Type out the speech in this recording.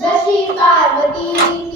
जशी पार्वती